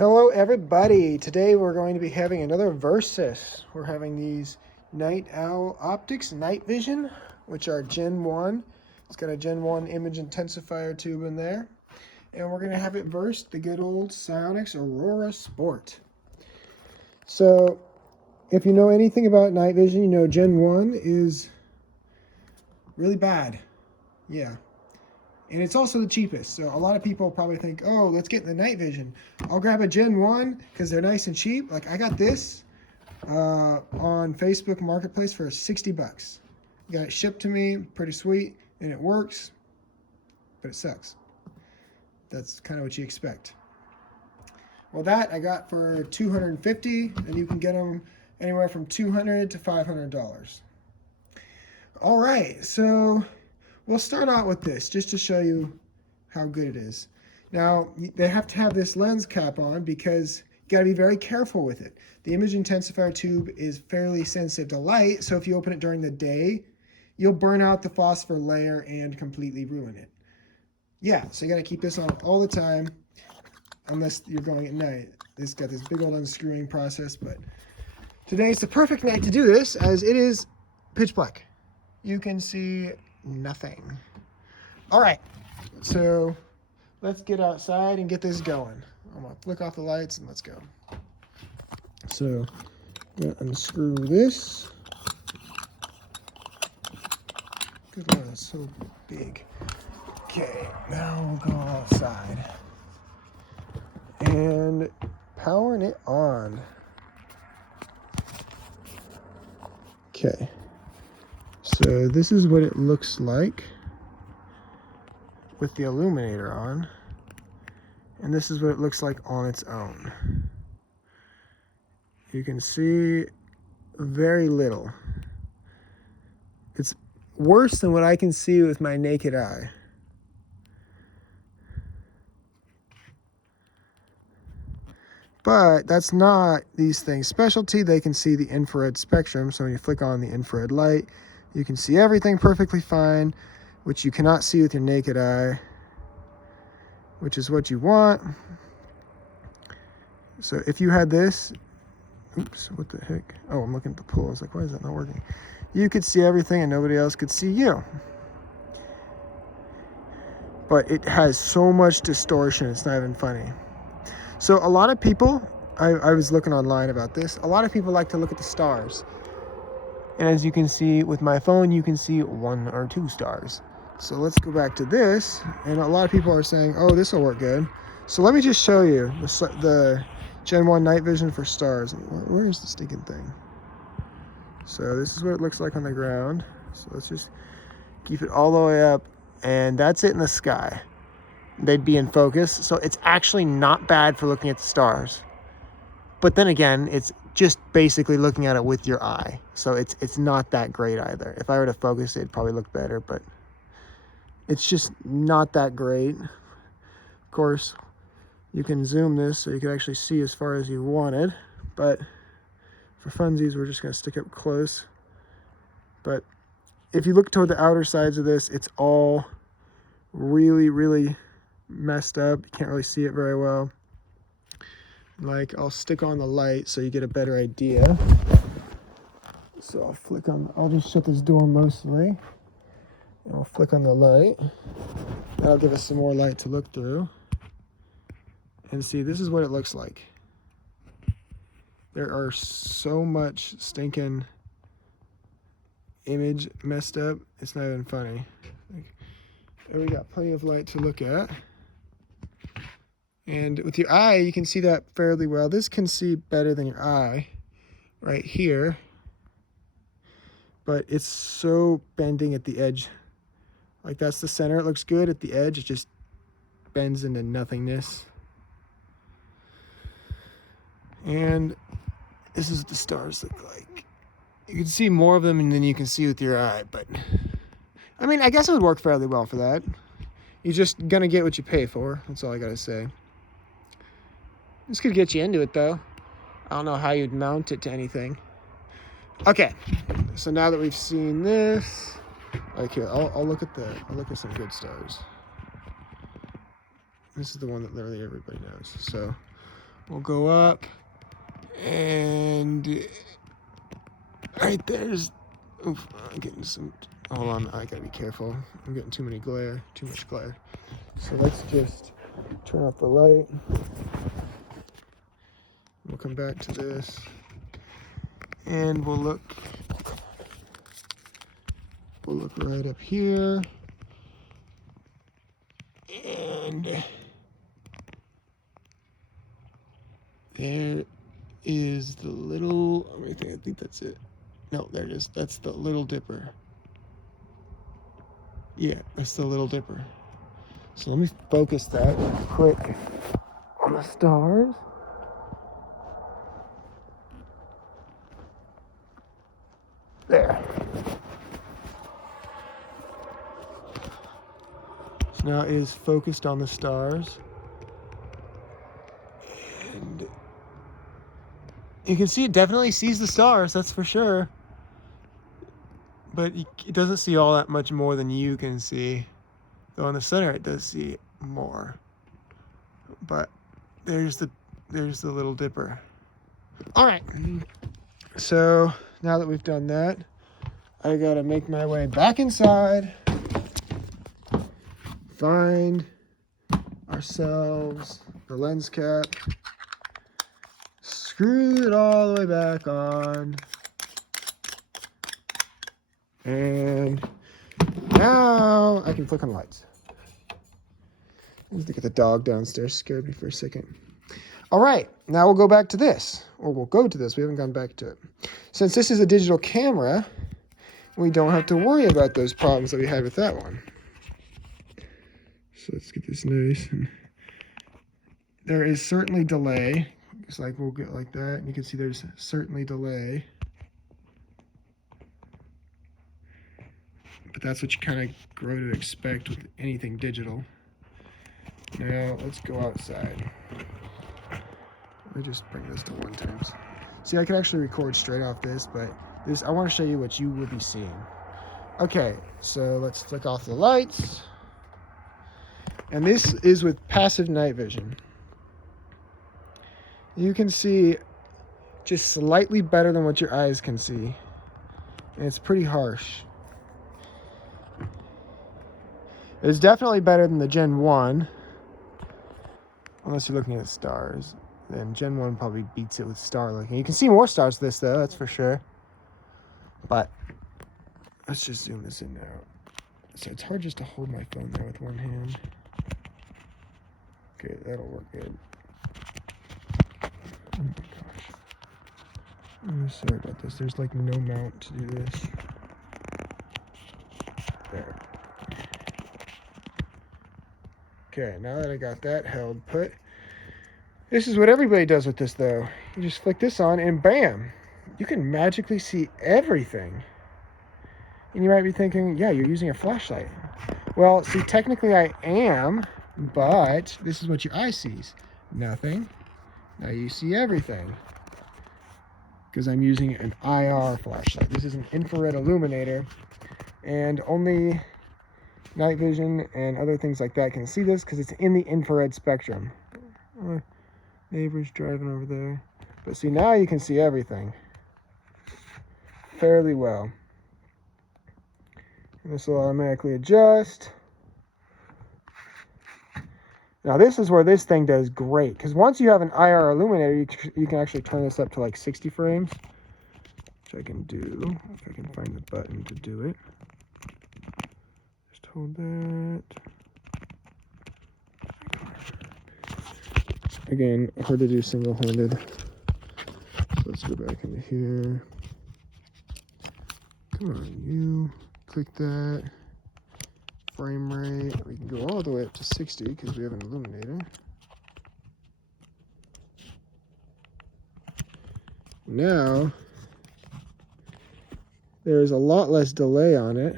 Hello everybody! Today we're going to be having another Versus. We're having these Night Owl Optics Night Vision, which are Gen 1. It's got a Gen 1 image intensifier tube in there. And we're going to have it versus the good old Sionyx Aurora Sport. So, if you know anything about night vision, you know Gen 1 is really bad. Yeah. And it's also the cheapest. So a lot of people probably think, oh, let's get the night vision. I'll grab a Gen 1 because they're nice and cheap. Like I got this on Facebook Marketplace for 60 bucks. Got it shipped to me, pretty sweet, and it works, but it sucks. That's kind of what you expect. Well, that I got for $250, and you can get them anywhere from $200 to $500. All right, so we'll start out with this just to show you how good it is. Now, they have to have this lens cap on because you got to be very careful with it. The image intensifier tube is fairly sensitive to light, so if you open it during the day, you'll burn out the phosphor layer and completely ruin it. Yeah, so you got to keep this on all the time unless you're going at night. It's got this big old unscrewing process, but today's the perfect night to do this as it is pitch black. You can see nothing. All right, so let's get outside and get this going. I'm gonna flick off the lights and let's go. So I'm gonna unscrew this. Good Lord, that's so big. Okay, now we'll go outside and powering it on. Okay. So this is what it looks like with the illuminator on, and this is what it looks like on its own. You can see very little. It's worse than what I can see with my naked eye. But that's not these things' specialty. They can see the infrared spectrum, so when you flick on the infrared light, you can see everything perfectly fine, which you cannot see with your naked eye, which is what you want. So if you had this, oops, what the heck? Oh, I'm looking at the pool. I was like, why is that not working? You could see everything and nobody else could see you. But it has so much distortion, it's not even funny. So a lot of people, I was looking online about this, a lot of people like to look at the stars. And as you can see with my phone, you can see 1 or 2 stars. So let's go back to this. And a lot of people are saying, oh, this will work good. So let me just show you the Gen 1 night vision for stars. Where is the stinking thing? So this is what it looks like on the ground. So let's just keep it all the way up. And that's it in the sky. They'd be in focus. So it's actually not bad for looking at the stars. But then again, it's just basically looking at it with your eye. So it's not that great either. If I were to focus, it'd probably look better, but it's just not that great. Of course, you can zoom this so you can actually see as far as you wanted, but for funsies, we're just gonna stick it close. But if you look toward the outer sides of this, it's all really, really messed up. You can't really see it very well. Like, I'll stick on the light so you get a better idea. So I'll just shut this door mostly, and we'll flick on the light. That'll give us some more light to look through. And see, this is what it looks like. There are so much stinking image messed up, it's not even funny. We got plenty of light to look at. And with your eye, you can see that fairly well. This can see better than your eye right here. But it's so bending at the edge. Like that's the center, it looks good. At the edge, it just bends into nothingness. And this is what the stars look like. You can see more of them than you can see with your eye, but I mean, I guess it would work fairly well for that. You're just gonna get what you pay for. That's all I gotta say. This could get you into it though. I don't know how you'd mount it to anything. Okay, so now that we've seen this, like here, I'll look at some good stars. This is the one that literally everybody knows. So We'll go up, and right there's, oof, I'm getting some, hold on, I gotta be careful. I'm getting too much glare. So let's just turn off the light. We'll come back to this, and we'll look right up here, and there is the little, I think that's it. No, there it is. That's the Little Dipper. Yeah, that's the Little Dipper. So let me focus that quick on the stars. There. So now it is focused on the stars. And you can see it definitely sees the stars, that's for sure. But it doesn't see all that much more than you can see. Though in the center it does see more. But there's the Little Dipper. All right. So now that we've done that, I gotta make my way back inside, find ourselves the lens cap, screw it all the way back on, and now I can flick on lights. Let's look at the dog downstairs, scared me for a second. All right, now we'll go back to this, or we'll go to this. We haven't gone back to it. Since this is a digital camera, we don't have to worry about those problems that we had with that one. So let's get this nice. And there is certainly delay. It's like we'll get like that, and you can see there's certainly delay. But that's what you kind of grow to expect with anything digital. Now let's go outside. Let me just bring this to 1x. See, I can actually record straight off this, but this, I want to show you what you will be seeing. Okay, so let's flick off the lights. And this is with passive night vision. You can see just slightly better than what your eyes can see. And it's pretty harsh. It's definitely better than the Gen 1. Unless you're looking at stars. Then Gen 1 probably beats it with star looking. You can see more stars with this though, that's for sure. But let's just zoom this in now. So it's hard just to hold my phone there with one hand. Okay, that'll work good. Oh my gosh. I'm sorry about this. There's like no mount to do this. There. Okay, now that I got that held put, this is what everybody does with this though. You just flick this on and bam, you can magically see everything. And you might be thinking, yeah, you're using a flashlight. Well, see, technically I am, but this is what your eye sees. Nothing. Now you see everything. Because I'm using an IR flashlight. This is an infrared illuminator. And only night vision and other things like that can see this because it's in the infrared spectrum. Neighbor's driving over there. But see, now you can see everything fairly well. And this will automatically adjust. Now this is where this thing does great, because once you have an IR illuminator, you can actually turn this up to like 60 frames, which I can do if I can find the button to do it. Just hold that. Again, hard to do single-handed. So let's go back into here. Come on, you. Click that. Frame rate. We can go all the way up to 60 because we have an illuminator. Now, there's a lot less delay on it.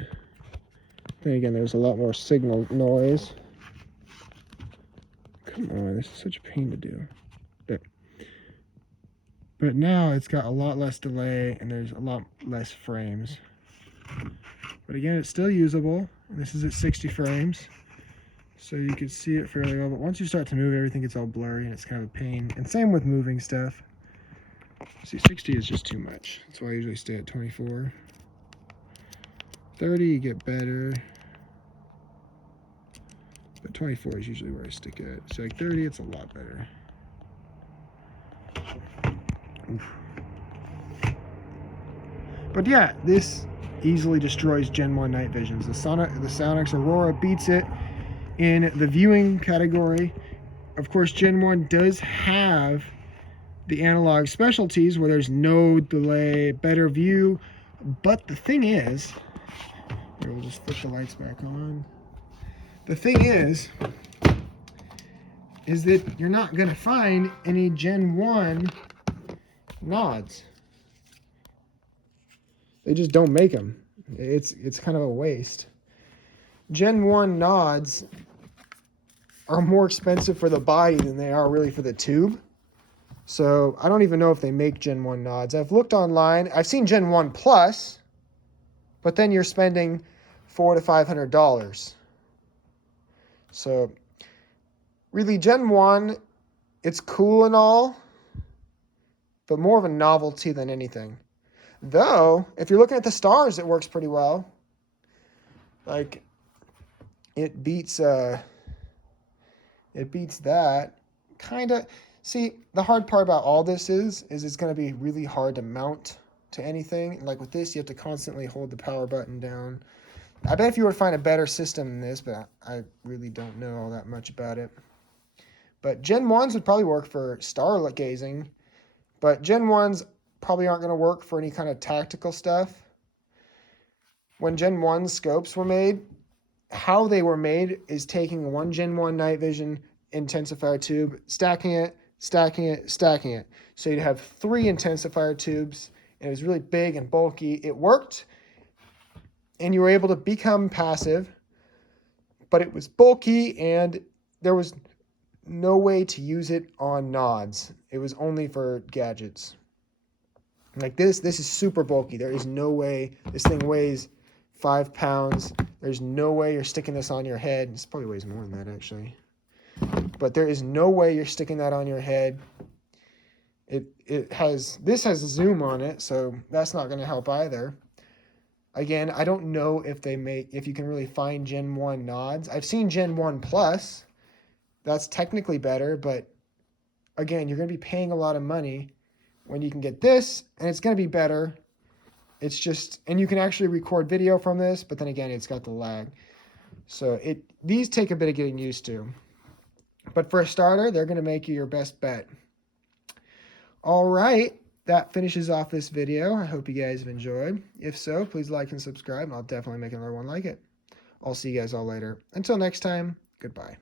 And again, there's a lot more signal noise. Come on, this is such a pain to do. But now it's got a lot less delay and there's a lot less frames. But again, it's still usable. And this is at 60 frames. So you can see it fairly well, but once you start to move, everything gets all blurry and it's kind of a pain. And same with moving stuff. See, 60 is just too much. That's why I usually stay at 24. 30, you get better. But 24 is usually where I stick at. So like 30, it's a lot better. Oof. But yeah, this easily destroys Gen 1 night visions. The Sionyx Aurora beats it in the viewing category. Of course, Gen 1 does have the analog specialties where there's no delay, better view. But the thing is, here, we'll just flip the lights back on. The thing is that you're not going to find any Gen 1 nods. They just don't make them. It's kind of a waste. Gen 1 nods are more expensive for the body than they are really for the tube. So I don't even know if they make Gen 1 nods. I've looked online. I've seen Gen 1 Plus, but then you're spending $400 to $500. So really, Gen 1, it's cool and all, but more of a novelty than anything. Though, if you're looking at the stars, it works pretty well. Like, it beats that. Kind of. See, the hard part about all this is it's going to be really hard to mount to anything. Like with this, you have to constantly hold the power button down. I bet if you were to find a better system than this, but I really don't know all that much about it. But Gen 1s would probably work for stargazing, but Gen 1s probably aren't going to work for any kind of tactical stuff. When Gen 1 scopes were made, how they were made is taking one Gen 1 night vision intensifier tube, stacking it. So you'd have 3 intensifier tubes, and it was really big and bulky. It worked, and you were able to become passive, but it was bulky, and there was no way to use it on nods. It was only for gadgets. Like this is super bulky. There is no way. This thing weighs 5 pounds. There's no way you're sticking this on your head. This probably weighs more than that, actually. But there is no way you're sticking that on your head. This has a zoom on it, so that's not going to help either. Again, I don't know if you can really find Gen 1 nods. I've seen Gen 1 Plus. That's technically better, but again, you're going to be paying a lot of money when you can get this, and it's going to be better. It's just, and you can actually record video from this, but then again, it's got the lag. So these take a bit of getting used to. But for a starter, they're going to make you your best bet. All right, that finishes off this video. I hope you guys have enjoyed. If so, please like and subscribe, and I'll definitely make another one like it. I'll see you guys all later. Until next time, goodbye.